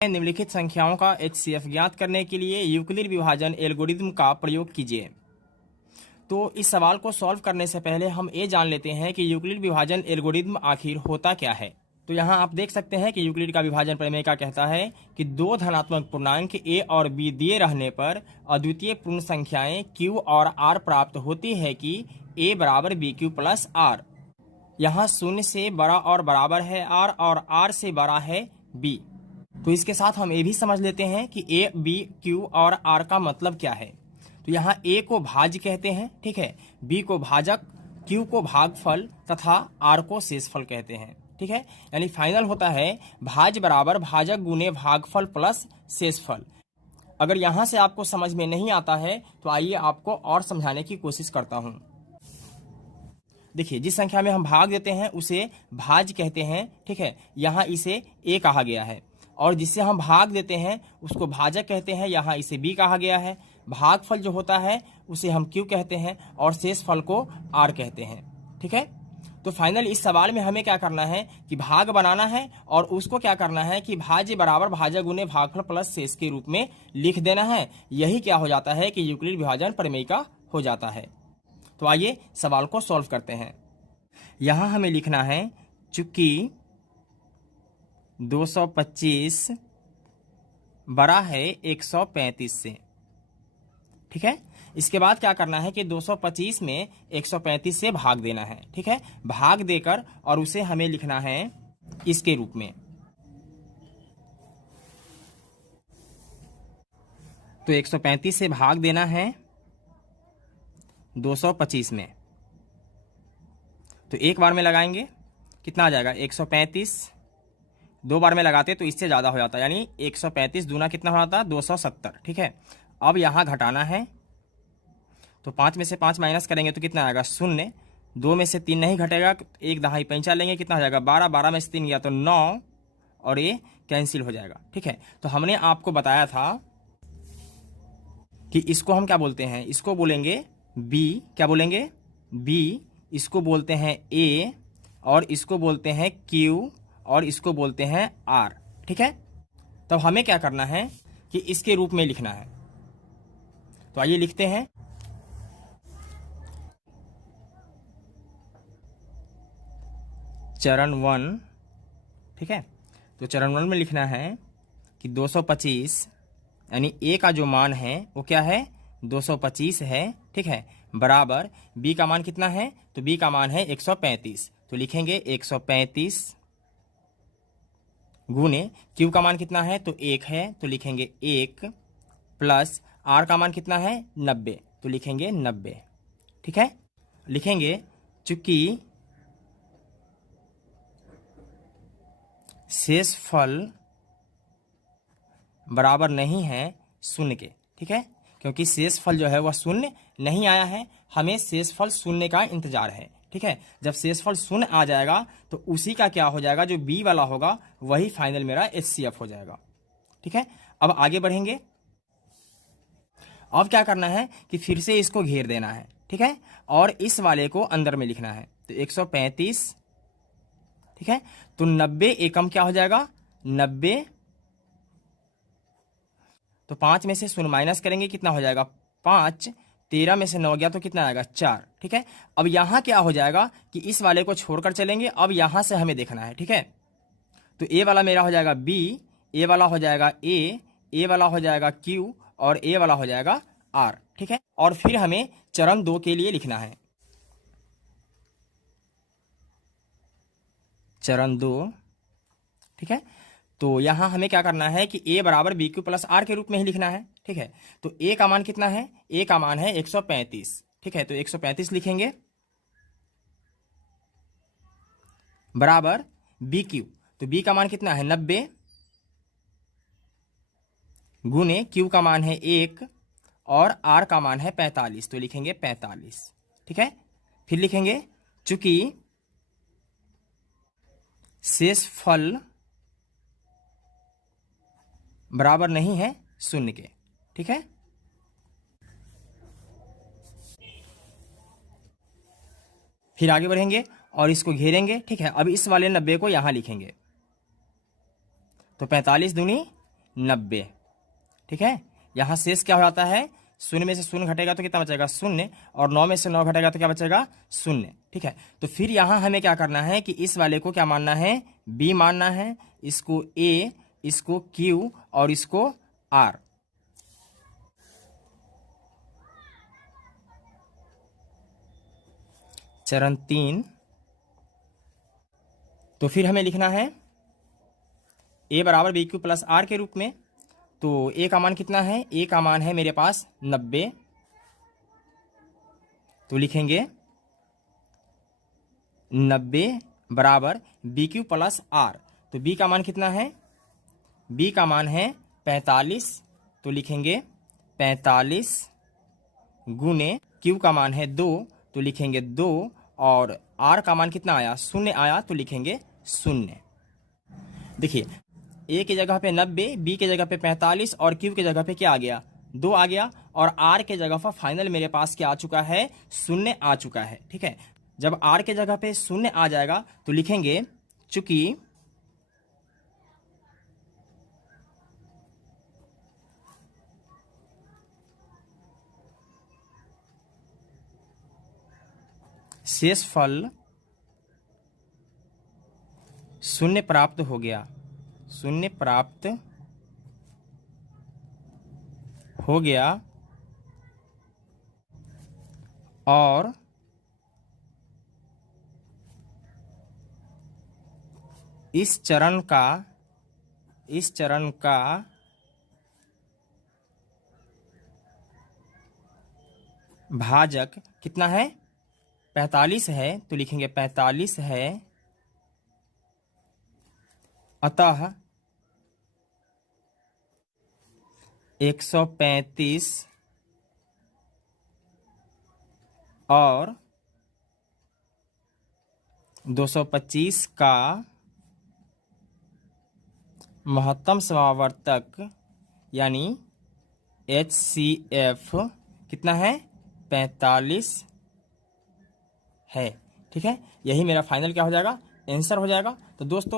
निम्नलिखित संख्याओं का HCF ज्ञात करने के लिए यूक्लिड विभाजन एल्गोरिथम का प्रयोग कीजिए। तो इस सवाल को सॉल्व करने से पहले हम ये जान लेते हैं कि यूक्लिड विभाजन एल्गोरिथम आखिर होता क्या है। तो यहाँ आप देख सकते हैं कि यूक्लिड का विभाजन प्रमेय क्या कहता है कि दो धनात्मक पूर्णांक a और b दिए रहने पर अद्वितीय पूर्ण संख्याएं q और r प्राप्त होती है कि a बराबर bq प्लस r। यहाँ शून्य से बड़ा और बराबर है r और r से बड़ा है b। तो इसके साथ हम ये भी समझ लेते हैं कि a, b, q और r का मतलब क्या है। तो यहाँ a को भाज्य कहते हैं, ठीक है, b को भाजक, q को भागफल तथा r को शेषफल कहते हैं, ठीक है। यानी फाइनल होता है भाज्य बराबर भाजक गुने भागफल प्लस शेषफल। अगर यहाँ से आपको समझ में नहीं आता है तो आइए आपको और समझाने की कोशिश करता हूँ। देखिए, जिस संख्या में हम भाग देते हैं उसे भाज्य कहते हैं, ठीक है, यहाँ इसे a कहा गया है, और जिससे हम भाग देते हैं उसको भाजक कहते हैं, यहाँ इसे b कहा गया है। भागफल जो होता है उसे हम q कहते हैं और शेषफल को r कहते हैं, ठीक है। तो फाइनल इस सवाल में हमें क्या करना है कि भाग बनाना है और उसको क्या करना है कि भाज्य बराबर भाजक गुने भागफल प्लस शेष के रूप में लिख देना है। यही क्या हो जाता है कि यूक्लिड विभाजन प्रमेय का हो जाता है। तो आइए सवाल को सॉल्व करते हैं। यहाँ हमें लिखना है चूंकि 225 बड़ा है 135 से, ठीक है। इसके बाद क्या करना है कि 225 में 135 से भाग देना है, ठीक है, भाग देकर और उसे हमें लिखना है इसके रूप में। तो 135 से भाग देना है 225 में। तो एक बार में लगाएंगे कितना आ जाएगा 135, दो बार में लगाते तो इससे ज़्यादा हो जाता, यानी 135 दूना कितना हो जाता 270, ठीक है। अब यहाँ घटाना है तो 5 में से 5 माइनस करेंगे तो कितना आएगा 0, 2 में से 3 नहीं घटेगा, एक दहाई पैंचा लेंगे कितना हो जाएगा 12, 12 में से 3 गया तो 9 और ये कैंसिल हो जाएगा, ठीक है। तो हमने आपको बताया था कि इसको हम क्या बोलते हैं, इसको बोलेंगे b, क्या बोलेंगे b, इसको बोलते हैं a और इसको बोलते हैं q और इसको बोलते हैं r, ठीक है। तब हमें क्या करना है कि इसके रूप में लिखना है। तो आइए लिखते हैं। चरण 1, ठीक है। तो चरण 1 में लिखना है कि 225 यानी a का जो मान है वो क्या है 225 है, ठीक है, बराबर b का मान कितना है, तो b का मान है 135। तो लिखेंगे 135 गुने q का मान कितना है तो 1 है, तो लिखेंगे 1 प्लस r का मान कितना है 90, तो लिखेंगे 90, ठीक है। लिखेंगे चूंकि शेषफल बराबर नहीं है शून्य के, ठीक है, क्योंकि शेषफल जो है वह शून्य नहीं आया है, हमें शेषफल शून्य का इंतजार है, ठीक है। जब शेषफल शून्य आ जाएगा तो उसी का क्या हो जाएगा, जो b वाला होगा वही फाइनल मेरा HCF हो जाएगा, ठीक है। अब आगे बढ़ेंगे। अब क्या करना है कि फिर से इसको घेर देना है, ठीक है, और इस वाले को अंदर में लिखना है। तो 135, ठीक है, तो 90 एकम क्या हो जाएगा 90, तो 5 में से 0 माइनस करेंगे कितना हो जाएगा 5, 13 में से 9 गया तो कितना आएगा 4, ठीक है। अब यहाँ क्या हो जाएगा कि इस वाले को छोड़कर चलेंगे, अब यहाँ से हमें देखना है, ठीक है। तो a वाला मेरा हो जाएगा b, a वाला हो जाएगा a वाला हो जाएगा q और a वाला हो जाएगा r, ठीक है। और फिर हमें चरण 2 के लिए लिखना है। चरण 2, ठीक है। तो यहाँ हमें क्या करना है कि a बराबर bq प्लस r के रूप में ही लिखना है, ठीक है। तो a का मान कितना है, a का मान है 135, ठीक है, तो 135 लिखेंगे बराबर bq, तो b का मान कितना है 90 गुने q का मान है 1 और r का मान है 45, तो लिखेंगे 45, ठीक है। फिर लिखेंगे चूंकि शेषफल बराबर नहीं है शून्य के, ठीक है। फिर आगे बढ़ेंगे और इसको घेरेंगे, ठीक है। अब इस वाले 90 को यहाँ लिखेंगे, तो 45 दूनी 90। ठीक है, यहाँ शेष क्या हो जाता है, शून्य में से शून्य घटेगा तो कितना बचेगा, शून्य, और 9 में से 9 घटेगा तो क्या बचेगा, शून्य। ठीक है, तो फिर यहाँ हमें क्या करना है कि इस वाले को क्या मानना है, बी मानना है, इसको ए, इसको क्यू और इसको आर। चरण 3, तो फिर हमें लिखना है ए बराबर बी क्यू प्लस आर के रूप में। तो ए का मान कितना है, ए का मान है मेरे पास 90। तो लिखेंगे 90 बराबर बी क्यू प्लस आर। तो बी का मान कितना है, बी का मान है 45। तो लिखेंगे 45 गुने क्यू का मान है 2। तो लिखेंगे 2, और आर का मान कितना आया, शून्य आया। तो लिखेंगे 0। देखिए, ए की जगह पे 90, बी की जगह पे 45 और क्यू की जगह पे क्या आ गया, 2 आ गया, और आर के जगह पर फाइनल मेरे पास क्या आ चुका है, 0 आ चुका है। ठीक है, जब आर के जगह पे 0 आ जाएगा तो लिखेंगे चूंकि शेषफल 0 प्राप्त हो गया, 0 प्राप्त हो गया, और इस चरण का भाजक कितना है, 45 है। तो लिखेंगे 45 है, अतः 135 और 225 का महत्तम समावर्तक यानी HCF कितना है, 45 है। ठीक है, यही मेरा फाइनल क्या हो जाएगा, आंसर हो जाएगा। तो दोस्तों